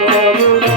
করুণা।